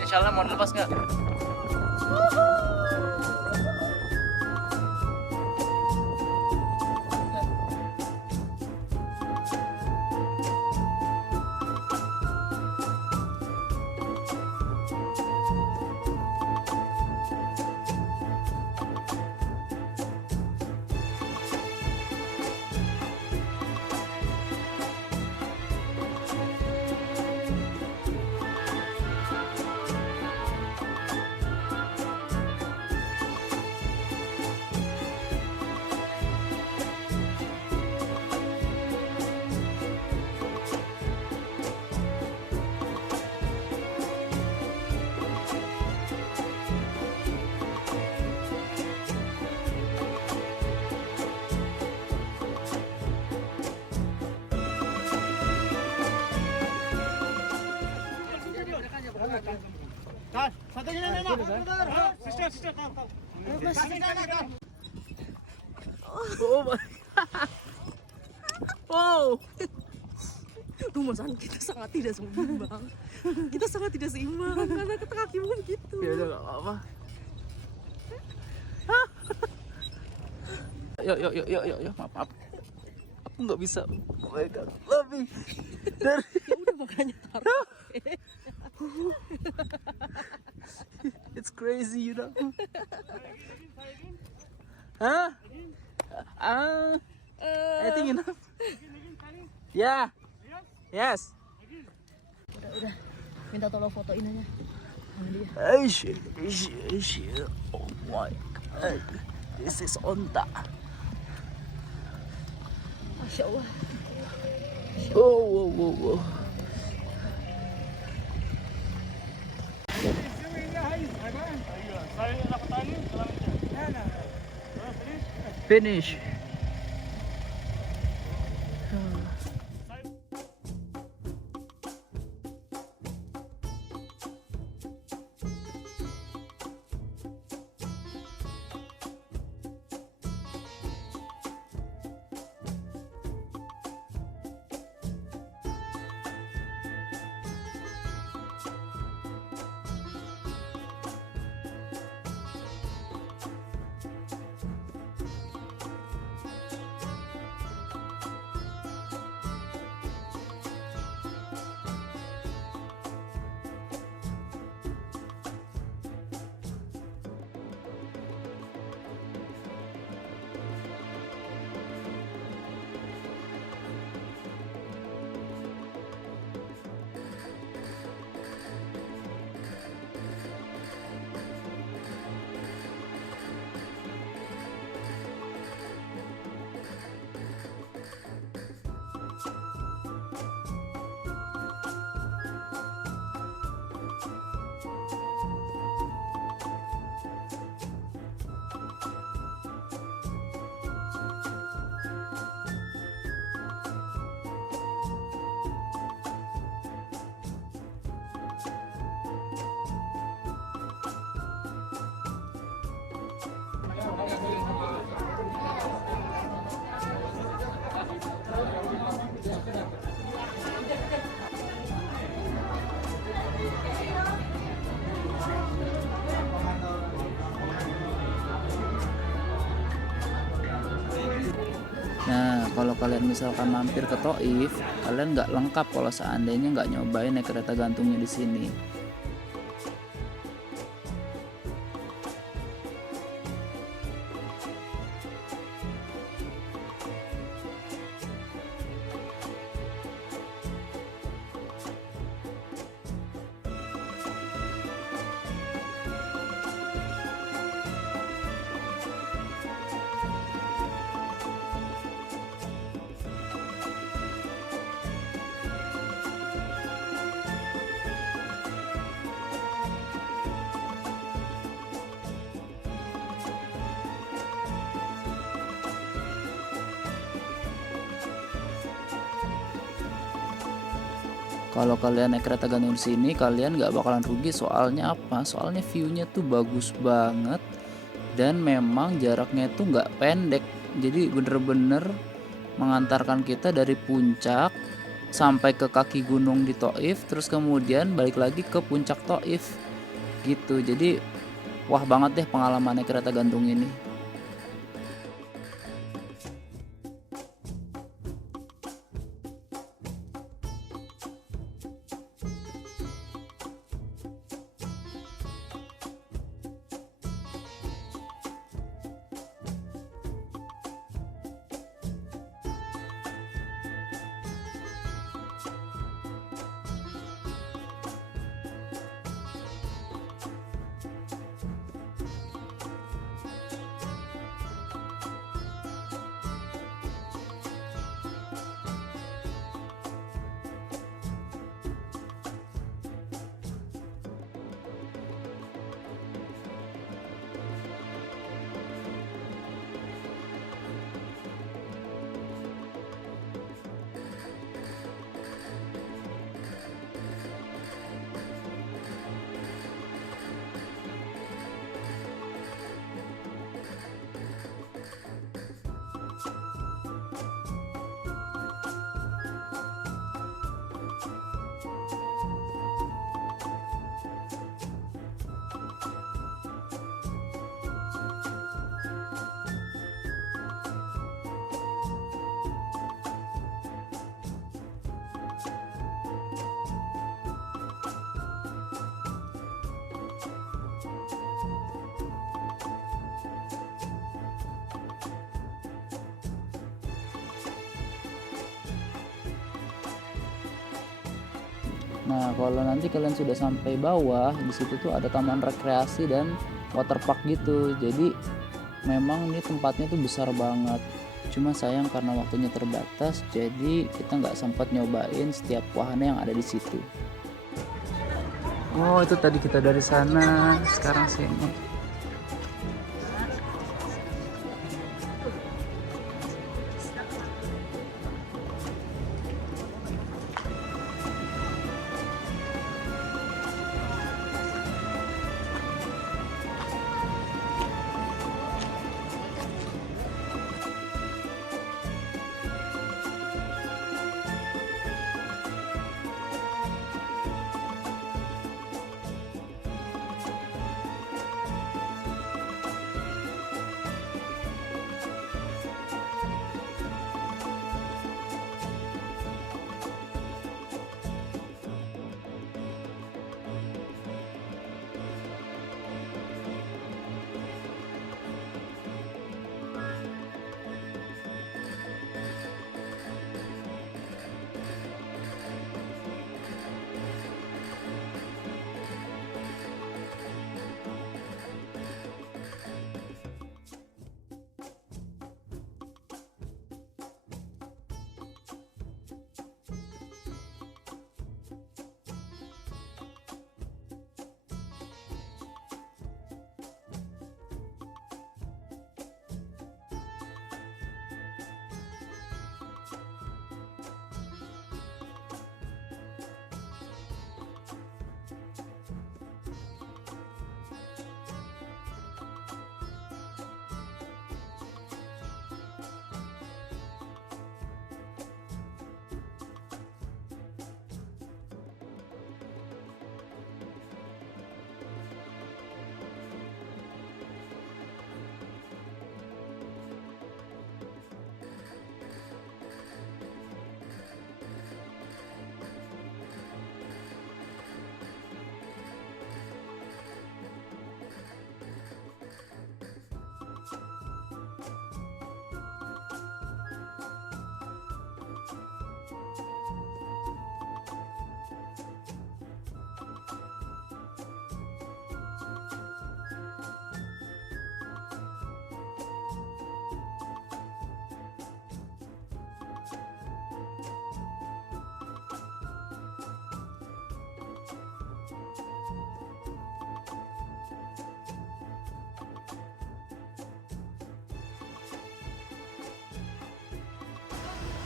Insyaallah mau lepas nggak? Oh my. Wow. Rumahan kita sangat tidak seimbang. Kita sangat tidak seimbang karena kakimu begitu. Ya udah nggak apa-apa. Yuk, maaf. Aku nggak bisa. Oh my God, lebih dari. Ya udah makanya taruh. It's crazy, you know. Hah? I think enough. Yeah. Yes. Udah. Minta tolong fotoin aja sama dia. Oh my God. This is onta. Masya Allah. Oh. Finish. Nah, kalau kalian misalkan mampir ke Thaif, kalian nggak lengkap kalau seandainya nggak nyobain naik kereta gantungnya di sini. Kalau kalian naik kereta gantung di sini, kalian nggak bakalan rugi. Soalnya apa? Soalnya view-nya tuh bagus banget dan memang jaraknya tuh nggak pendek. Jadi bener-bener mengantarkan kita dari puncak sampai ke kaki gunung di Thaif, terus kemudian balik lagi ke puncak Thaif gitu. Jadi wah banget deh pengalaman naik kereta gantung ini. Nah, kalau nanti kalian sudah sampai bawah, di situ tuh ada taman rekreasi dan waterpark gitu. Jadi Memang ini tempatnya tuh besar banget, cuma sayang karena waktunya terbatas, jadi kita nggak sempat nyobain setiap wahana yang ada di situ. Oh, itu tadi kita dari sana, sekarang sini.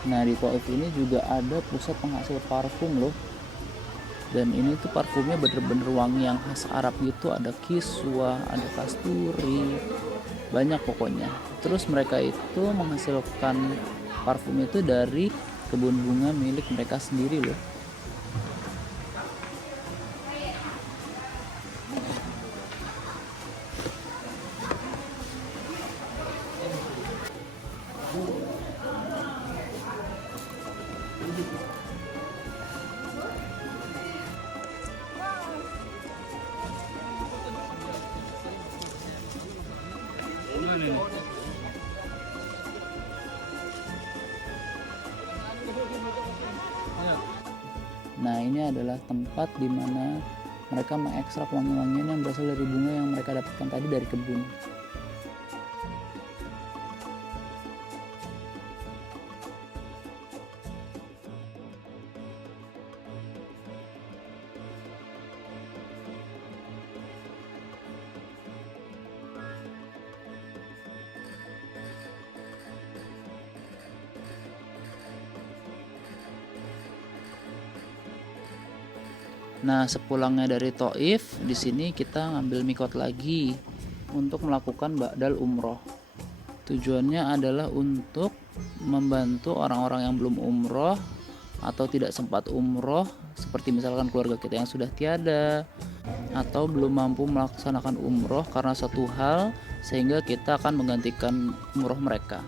Nah, di Thaif ini juga ada pusat penghasil parfum loh. Dan ini tuh parfumnya bener-bener wangi yang khas Arab gitu. Ada kiswa, ada kasturi, banyak pokoknya. Terus mereka itu menghasilkan parfum itu dari kebun bunga milik mereka sendiri loh. Nah, ini adalah tempat di mana mereka mengekstrak wangi-wangian yang berasal dari bunga yang mereka dapatkan tadi dari kebun. Nah, sepulangnya dari Thaif, di sini kita ngambil mikot lagi untuk melakukan ba'dal umroh. Tujuannya adalah untuk membantu orang-orang yang belum umroh atau tidak sempat umroh, seperti misalkan keluarga kita yang sudah tiada atau belum mampu melaksanakan umroh karena satu hal, sehingga kita akan menggantikan umroh mereka.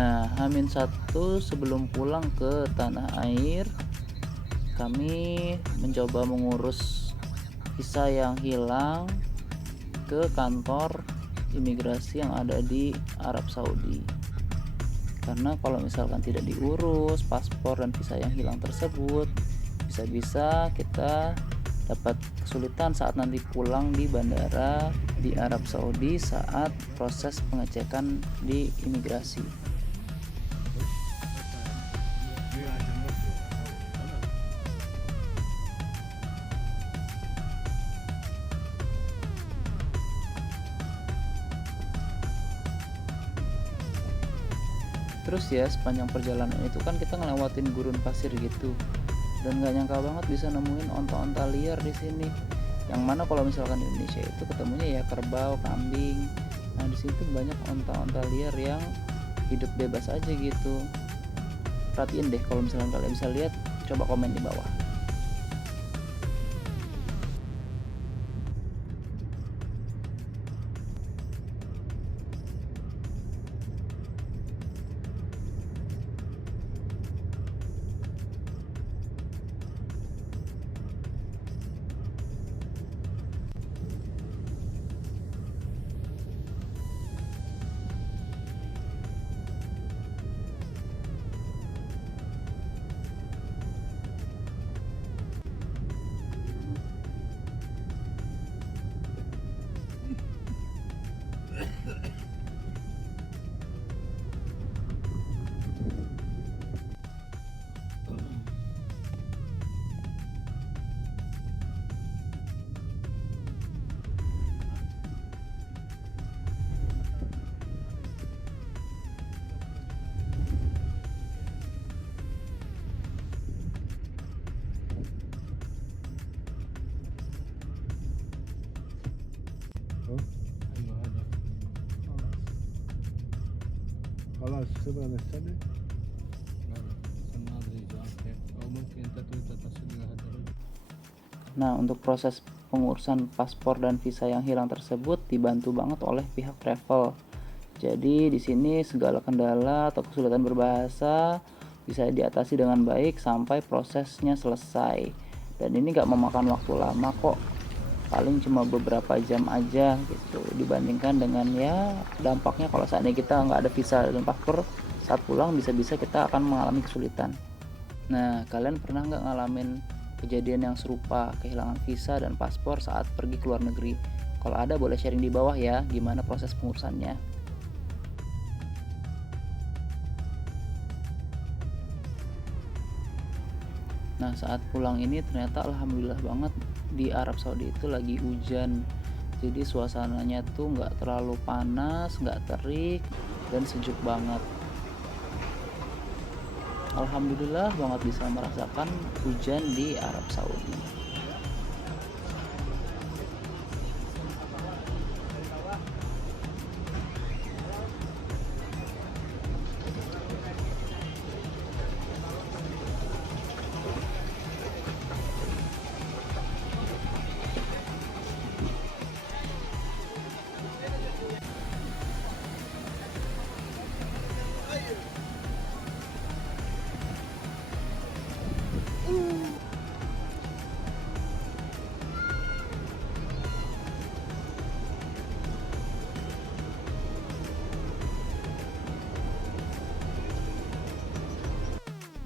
Nah, H-1 sebelum pulang ke tanah air, kami mencoba mengurus visa yang hilang ke kantor imigrasi yang ada di Arab Saudi. Karena kalau misalkan tidak diurus paspor dan visa yang hilang tersebut, bisa-bisa kita dapat kesulitan saat nanti pulang di bandara di Arab Saudi saat proses pengecekan di imigrasi. Terus ya, sepanjang perjalanan itu kan kita ngelewatin gurun pasir gitu, dan nggak nyangka banget bisa nemuin onta-onta liar di sini. Yang mana kalau misalkan di Indonesia itu ketemunya ya kerbau, kambing. Nah di sini tuh banyak onta-onta liar yang hidup bebas aja gitu. Perhatiin deh kalau misalkan kalian bisa lihat, coba komen di bawah. خلاص تبغى نستنى. Nah, untuk proses pengurusan paspor dan visa yang hilang tersebut dibantu banget oleh pihak travel. Jadi di sini segala kendala atau kesulitan berbahasa bisa diatasi dengan baik sampai prosesnya selesai. Dan ini gak memakan waktu lama kok, paling cuma beberapa jam aja gitu, dibandingkan dengan ya dampaknya kalau seandainya kita nggak ada visa dan paspor saat pulang, bisa-bisa kita akan mengalami kesulitan. Nah, kalian pernah nggak ngalamin kejadian yang serupa, kehilangan visa dan paspor saat pergi ke luar negeri? Kalau ada boleh sharing di bawah ya, gimana proses pengurusannya. Nah, saat pulang ini ternyata alhamdulillah banget di Arab Saudi itu lagi hujan. Jadi suasananya tuh nggak terlalu panas, nggak terik, dan sejuk banget. Alhamdulillah banget bisa merasakan hujan di Arab Saudi.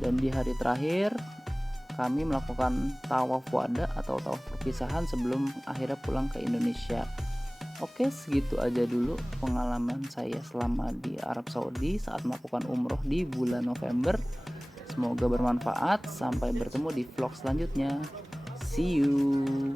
Dan di hari terakhir kami melakukan tawaf wada atau tawaf perpisahan sebelum akhirnya pulang ke Indonesia. Oke, segitu aja dulu pengalaman saya selama di Arab Saudi saat melakukan umroh di bulan November. Semoga bermanfaat. Sampai bertemu di vlog selanjutnya. See you.